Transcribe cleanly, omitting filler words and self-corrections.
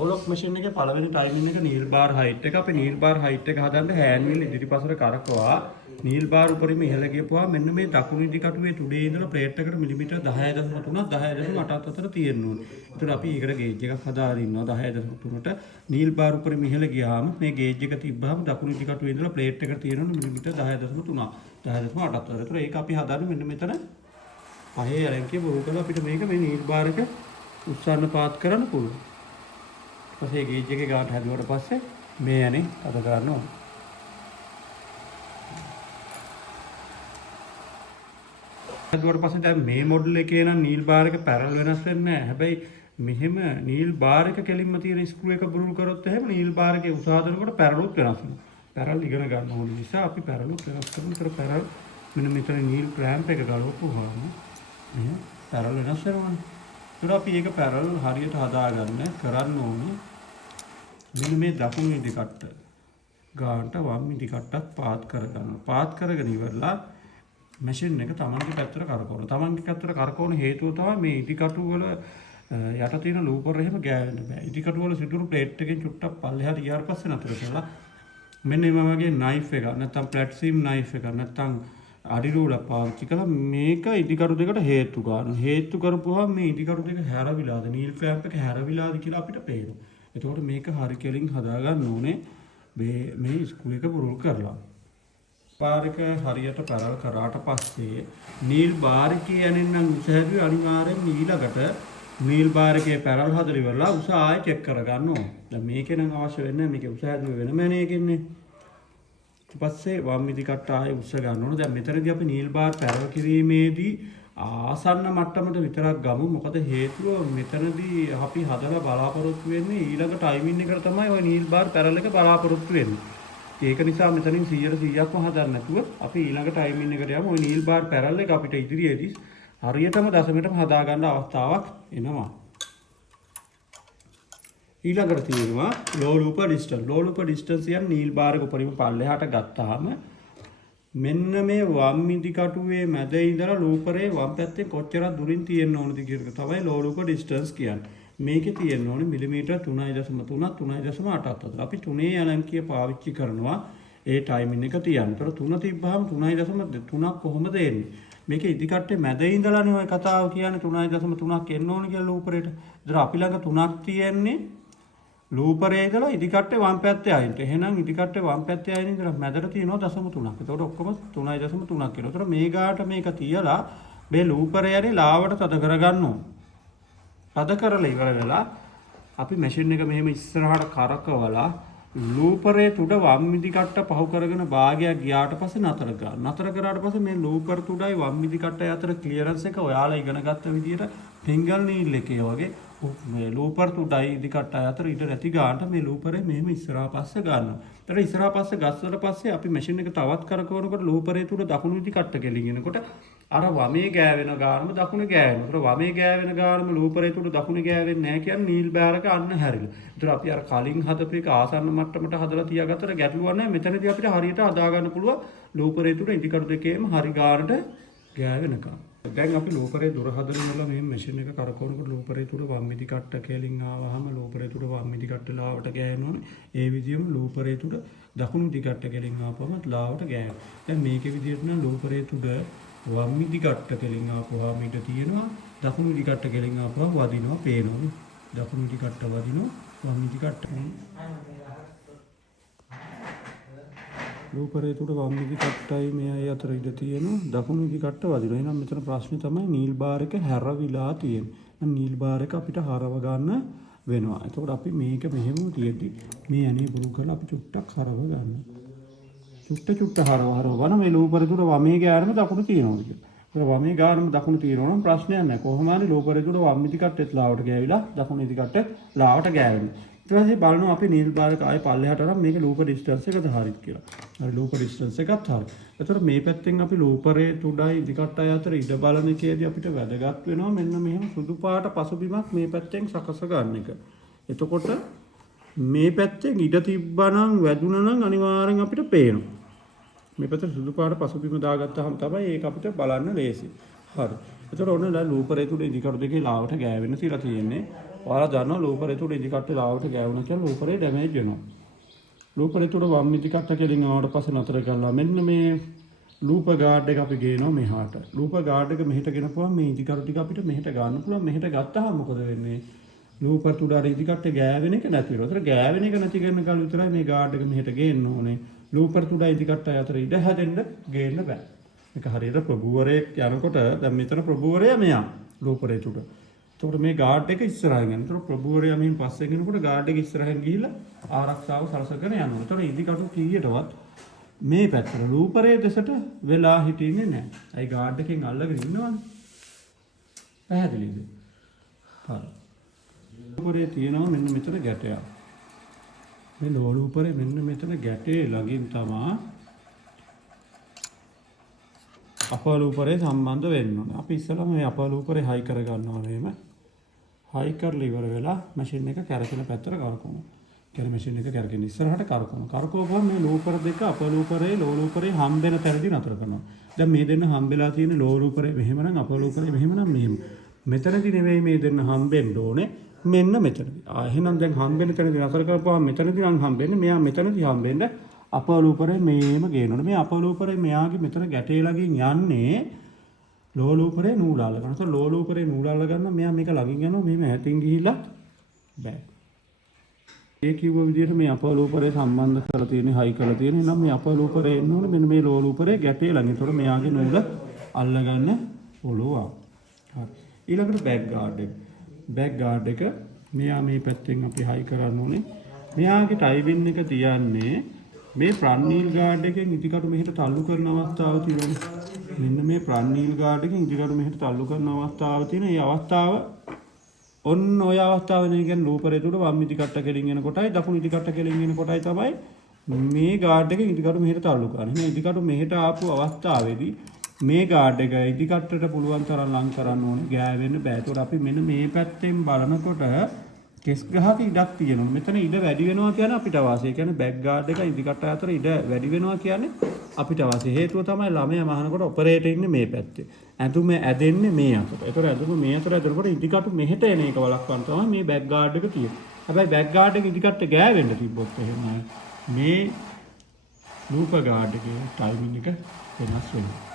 ඕලොක් machine එකේ පළවෙනි timing එක නීල් බාර් හයිට් එක. අපි නීල් බාර් හයිට් එක හදන්න හෑන්ඩ් වීල් ඉදිරිපසට කරකවා නීල් බාර් උඩරින් ඉහළ ගියපුවා මෙන්න මේ දකුණු ඉදි කටුවේ තුඩේ ඉඳලා ප්ලේට් එකට මිලිමීටර් 10.3 10.8 අතර තියෙන්න ඕනේ. ඒතර අපි ඒකට ගේජ් එකක් හදාගෙන ඉන්නවා 10.3ට. නීල් බාර් උඩරින් ඉහළ ගියාම මේ ගේජ් එක තිබ්බහම දකුණු ඉදි කටුවේ ඉඳලා ප්ලේට් එකට තියෙන්න ඕනේ මිලිමීටර් 10.3 10.8 අතර. ඒතර ඒක අපි හදාන්නේ මෙන්න මෙතන පහේ අරන්කිය බොරු කරලා අපිට මේක මේ නීල් බාර් එක උස්සන්න පාත් කරන්න පුළුවන්. පස්සේ ගේජ් එකේ ගාට හැදුවට පස්සේ මේ යන්නේ අද ගන්න ඕන. හැදුවට පස්සේ දැන් මේ මොඩල් එකේ නම් නීල් බාර් එක පැරල් වෙනස් වෙන්නේ නැහැ. හැබැයි මෙහෙම නීල් බාර් එක කෙලින්ම තියෙන ස්ක්‍රූ එක බුරුල් කරොත් එහෙම නීල් බාර් එකේ උස හදනකොට පැරලුත් වෙනස් වෙනවා. පැරල් ඉගෙන ගන්න ඕන නිසා අපි පැරලුත් වෙනස් කරමු. පැරල් මෙන්න මෙතන නීල් ක්ලෑම්ප් එක ගලවපුවාම මේ පැරල් වෙනස් වෙනවා. ඒත් අපි ඒක පැරල් හරියට හදාගන්න කරන්න ඕනේ. මෙන්න මේ දකුණු ඉදි කට්ට ගානට වම් ඉදි කට්ටත් පාත් කරගන්න. පාත් කරගෙන ඉවරලා මැෂින් එක තමන්ගේ පැත්තට කරකවනවා. තමන්ගේ පැත්තට කරකවන හේතුව තමයි මේ ඉදි කටු වල යට තියෙන ලූපර් එහෙම ගෑවෙන්න බෑ. ඉදි කටු වල සිදුරු ප්ලේට් එකෙන් චුට්ටක් පල්ලෙහාට ගියාට පස්සේ නතර කරලා මෙන්න මේ වගේ නයිෆ් එකක් නැත්නම් ප්ලැට් සීම් නයිෆ් එකක් නැත්නම් අඩි රූලක් පාවිච්චි කරලා මේක ඉදි කටු දෙකට හේතු ගන්න. හේතු කරපුවාම මේ ඉදි කටු දෙක හැරවිලාද නීල් ක්ලෑම්ප් එක හැරවිලාද කියලා අපිට පේනවා. එතකොට මේක හරි කෙලින් හදාගන්න ඕනේ මේ ස්ක්‍රූ එක පුරුල් කරලා. බාර් එක හරියට පැරල් කරාට පස්සේ නීල් බාර් එකේ යන්නේ නම් උස හැදුවේ අනිවාර්යෙන් ඊළඟට නීල් බාර් එකේ පැරල් හදලා ඉවරලා උස ආයෙ චෙක් කරගන්න ඕනේ. දැන් මේකේ නම් අවශ්‍ය වෙන්නේ නැහැ. මේකේ උස හැදුවේ වෙනම නේකින්නේ. ඊට පස්සේ වම් ඉදි කට්ට ආයෙ උස ගන්න ඕනේ. දැන් මෙතනදී අපි නීල් බාර් පැරල් කිරීමේදී ආසන්න මට්ටමට විතරක් ගමු. මොකද හේතුව මෙතනදී අපි හදලා බලාපොරොත්තු වෙන්නේ ඊළඟ ටයිමින් එකට තමයි ওই නීල් බාර් පැරල් එක බලාපොරොත්තු වෙන්නේ. ඒක නිසා මෙතනින් 100%ක්ම හදන්න නැතුව අපි ඊළඟ ටයිමින් එකට යමු. ওই නීල් බාර් පැරල් එක අපිට ඉදිරියේදී හරියටම දශමයටම හදා ගන්න අවස්ථාවක් එනවා. ඊළඟට තියෙනවා ලෝ ලූපර් ඩිස්ටන්ස්. ලෝ ලූපර් ඩිස්ටන්ස් කියන්නේ නීල් බාර් එක උඩරින් පල්ලෙහාට ගත්තාම මෙන්න මේ වම් ඉදි කටුවේ මැද ඉඳලා ලූපරේ වම් පැත්තේ කොච්චරක් දුරින් තියෙන්න ඕනද කියන එක තමයි ලෝ ලූපර් ඩිස්ටන්ස් කියන්නේ. මේකේ තියෙන්න ඕනේ මිලිමීටර් 3.3 3.8 අතර. අපි 3 අලංකිය පාවිච්චි කරනවා ඒ ටයිමින් එක තියන්න. ඒතර 3 තිබ්බහම 3.3ක් කොහොමද එන්නේ? මේකේ ඉදි කට්ටේ මැද ඉඳලානේ ඔය කතාව කියන්නේ 3.3ක් එන්න ඕනේ කියලා ලූපරේට. ඒතර අපි ළඟ 3ක් තියෙන්නේ ලූපරේ ඉඳලා ඉදි කට්ටේ වම් පැත්තේ අයින්ට. එහෙනම් ඉදි කට්ටේ වම් පැත්තේ අයින් ඉඳලා මැදට තියෙනවා 0.3ක්. ඒතකොට ඔක්කොම 3.3ක් කියලා. ඒතර මේ ගාට මේක තියලා මේ ලූපරේ යරි ලාවට තද කරගන්න ඕන. තද කරලා ඉවර වෙලා අපි මැෂින් එක මෙහෙම ඉස්සරහට කරකවලා ලූපරේ තුඩ වම් ඉදි කට්ට පහු කරගෙන භාගයක් ගියාට පස්සේ නතර කරනවා. නතර කරාට පස්සේ මේ ලූපර් තුඩයි වම් ඉදි කට්ටයි අතර ක්ලියරන්ස් එක ඔයාලා ඉගෙන ගත්ත විදිහට ෆින්ගර් නීල් එකේ වගේ මේ ලූපර් තුඩයි ඉදි කට්ටයි අතර ඊට නැති ගානට මේ ලූපරේ මෙහෙම ඉස්සරහා පස්සේ ගන්නවා. ඊට ඉස්සරහා පස්සේ ගස්සලා පස්සේ අපි මැෂින් එක තවත් කරකවනකොට ලූපරේ තුඩ දකුණු ඉදි කට්ට කෙලිගෙනකොට අර වමේ ගෑවෙන ගානම දකුණේ ගෑවෙනවා. ඒතර වමේ ගෑවෙන ගානම ලූපරේ තුඩ දකුණේ ගෑවෙන්නේ නැහැ කියන්නේ නීල් බෑර් එක අන්න හැරිලා. ඒතර අපි අර කලින් හදපු එක ආසන්න මට්ටමට හදලා තියාගත්තට ගැටලුවක් නැහැ. මෙතනදී අපිට හරියට හදා ගන්න පුළුවන් ලූපරේ තුඩ ඉදි කටු දෙකේම හරි ගානට ගෑවෙනකම්. දැන් අපි ලූපරේ දුර හදන වල මේ මැෂින් එක කරකවනකොට ලූපරේ තුඩ වම් ඉදි කට්ට කෙලින් ආවහම ලූපරේ තුඩ වම් ඉදි කට්ට ලාවට ගෑවෙනවනේ. ඒ විදිහම ලූපරේ තුඩ දකුණු ඉදි කට්ට කෙලින් ආපුවම ලාවට ගෑවෙනවා. දැන් මේකේ විදිහට නම් ලූපරේ තුඩ වම් ඉදි කට්ට කෙලින් ආපුවාම ඊට තියෙනවා දකුණු ඉදි කට්ට කෙලින් ආපුවාම වදිනවා පේනවා. දකුණු ඉදි කට්ට වදිනවා වම් ඉදි කට්ට ලූපරේ තුඩ වම් ඉදි කට්ටයි මෙයයි අතර ඉඳ තියෙනවා දකුණු ඉදි කට්ට වදිනවා. එහෙනම් මෙතන ප්‍රශ්නේ තමයි නීල් බාර් එක හැරවිලා තියෙන්නේ. නීල් බාර් එක අපිට හරව ගන්න වෙනවා. එතකොට අපි මේක මෙහෙම තියෙද්දි මේ අනේ බුරු කරලා අපි චුට්ටක් හරව ගන්න. චුට්ට හරව ගන්න මේ ලූපරේ තුඩ වමේ ගානම දකුණු තියෙනවා කියලා. ඒක වමේ ගානම දකුණු තියෙනවා නම් ප්‍රශ්නයක් නැහැ. කොහොම හරි ලූපරේ තුඩ වම් ඉදි කට්ටෙත් ලාවට ගෑවිලා දකුණු ඉදි කට්ටෙත් ලාවට ගෑවෙනවා. ඊට පස්සේ බලනවා අපි නීල් බාර් එක ආයේ පල්ලෙහාට අරන් මේක ලූපර් ඩිස්ටන්ස් එකද හරිද කියලා. හරි ලූපර් ඩිස්ටන්ස් එකත් හරි. එතකොට මේ පැත්තෙන් අපි ලූපරේ තුඩයි ඉදි කට්ටයි අතර ඉඩ බලන එකේදී අපිට වැදගත් වෙනවා මෙන්න මෙහෙම සුදු පාට පසුබිමක් මේ පැත්තෙන් සකස ගන්න එක. එතකොට මේ පැත්තෙන් ඉඩ තිබ්බනම් වැදුනා නම් අනිවාර්යෙන් අපිට පේනවා. මේ පැත්තට සුදු පාට පසුබිම දාගත්තාම තමයි ඒක අපිට බලන්න ලේසි. හරි. එතකොට ඔන්න ලූපරේ තුඩ ඉදි කටු දෙකේ ලාවට ගෑවෙන්න තියලා තියෙන්නේ. ඔයාලා දන්නවා ලූපරේ තුඩ ඉදි කට්ට ලාවට ගෑවුණා කියලා ලූපරේ ඩැමේජ් වෙනවා. ලූපරේ තුඩ වම් ඉදි කට්ට කෙලින් ආවට පස්සේ නතර කරලා මෙන්න මේ ලූප ගාඩ් එක අපි ගේනවා මෙහාට. ලූප ගාඩ් එක මෙහෙට ගෙනපුවම මේ ඉදි කටු ටික අපිට මෙහෙට ගන්න පුළුවන්. මෙහෙට ගත්තාම මොකද වෙන්නේ? ලූපර් තුඩ අර ඉදි කට්ට ගෑවෙන එක නැති වෙනවා. ඒතර ගෑවෙන එක නැති කරන කල විතරයි මේ ගාඩ් එක මෙහෙට ගේන්න ඕනේ. ලූපර් තුඩ ඉදි කට්ට අතර ඉඩ හැදෙන්න ගේන්න බෑ. මේක හරියට ප්‍රභූවරයෙක් යනකොට දැන් මෙතන ප්‍රභූවරයා මෙයා ලූපරේ තුඩ. එතකොට මේ ගාඩ් එක ඉස්සරහින් යනවා. එතකොට ප්‍රභූවරයා මෙහින් පස්සෙන් එනකොට ගාඩ් එක ඉස්සරහින් ගිහිල්ලා ආරක්ෂාව සලසගෙන යනවා. එතකොට ඉදි කටු කීයටවත් මේ පැත්තට ලූපරේ දෙසට වෙලා හිටින්නේ නැහැ. අයි ගාඩ් එකෙන් අල්ලගෙන ඉන්නවනේ. පැහැදිලිද? හරි. ලූපරේ තියෙනවා මෙන්න මෙතන ගැටයක්. මේ ලූපරේ මෙන්න මෙතන ගැටේ ළඟින් තමයි අපා ලූපරේ සම්බන්ධ වෙන්න ඕනේ. අපි ඉස්සෙල්ලා මේ අපා ලූපරේ හයි කර ගන්නවා මෙහෙම. හයි කරලා ඉවර වෙලා මැෂින් එක කැරකෙන පැත්තට කරකවනවා. කියන්නේ මැෂින් එක කැරකෙන ඉස්සරහට කරකවනවා. කරකවපුවම මේ ලූපර් දෙක අපා ලූපරේ ලෝ ලූපරේ හම්බෙන තැනදී නතර කරනවා. දැන් මේ දෙන්න හම්බෙලා තියෙන ලෝ ලූපරේ මෙහෙම නම් අපා ලූපරේ මෙහෙම නම් මෙහෙම. මෙතනදී නෙවෙයි මේ දෙන්න හම්බෙන්න ඕනේ. මෙන්න මෙතනදී. එහෙනම් දැන් හම්බෙන තැනදී නතර කරපුවාම මෙතනදී නම් හම්බෙන්නේ. මෙයා මෙතනදී හම්බෙන්න අපා ලූපරේ මේම ගේනවනේ. මේ අපා ලූපරේ මෙයාගේ මෙතන ගැටේ ළඟින් යන්නේ ලෝ ලූපරේ නූල අල්ල ගන්න. ලෝ ලූපරේ නූල අල්ල ගන්න මෙයා මේක ළඟින් යනවා. මෙහෙම හැටින් ගිහිල්ලා බෑ. ඒ කිව්ව විදිහට මේ අපා ලූපරේ සම්බන්ධ කරලා තියෙන්නේ හයි කරලා තියෙන්නේ. එහෙනම් මේ අපා ලූපරේ එන්න ඕනේ මෙන්න මේ ලෝ ලූපරේ ගැටේ ළඟින්. ඒතකොට මෙයාගේ නූල අල්ලගන්න පුළුවන්. හරි. ඊළඟට බෑක් ගාඩ් එක. බෑක් ගාඩ් එක මෙයා මේ පැත්තෙන් අපි හයි කරන්න ඕනේ. මෙයාගේ ටයිවින් එක තියන්නේ මේ ෆ්‍රන්ට් නීල් ගාඩ් එකෙන් ඉදිකට මෙහෙට තල්ලු කරන අවස්ථාව තියෙනවා. මෙන්න මේ ෆ්‍රන්ට් නීල් ගාඩ් එකෙන් ඉදිකට මෙහෙට තල්ලු කරන අවස්ථාව තියෙන. මේ අවස්ථාව ඔන්න ඔය අවස්ථාවනේ කියන්නේ ලූපරේ තුඩ වම් ඉදිකට කෙලින් එන කොටයි දකුණු ඉදිකට කෙලින් එන කොටයි තමයි මේ ගාඩ් එකෙන් ඉදිකට මෙහෙට තල්ලු කරන්නේ. මේ ඉදිකට මෙහෙට ආපු අවස්ථාවේදී මේ ගාඩ් එක ඉදිකටට පුළුවන් තරම් ලං කරන්න ඕනේ. ගෑවෙන්න බෑ. ඒකට අපි මෙන්න මේ පැත්තෙන් බලනකොට කෙස් ගහක ඉඩක් තියෙනවා. මෙතන ඉඩ වැඩි වෙනවා කියන්නේ අපිට වාසිය. ඒ කියන්නේ බෑක් ගාඩ් එක ඉදිකට අතර ඉඩ වැඩි වෙනවා කියන්නේ අපිට වාසිය. හේතුව තමයි ළමයා මහනකොට ඔපරේටර් ඉන්නේ මේ පැත්තේ. ඇඳුම ඇදෙන්නේ මේ අතට. ඒතර ඇඳුම මේ අතට ඇදෙනකොට ඉදිකට මෙහෙට එන එක වළක්වන්න තමයි මේ බෑක් ගාඩ් එක තියෙන්නේ. හැබැයි බෑක් ගාඩ් එක ඉදිකට ගෑවෙන්න තිබ්බොත් එහෙම මේ ලූප ගාඩ් එකේ ටයිමින් එක වෙනස් වෙනවා.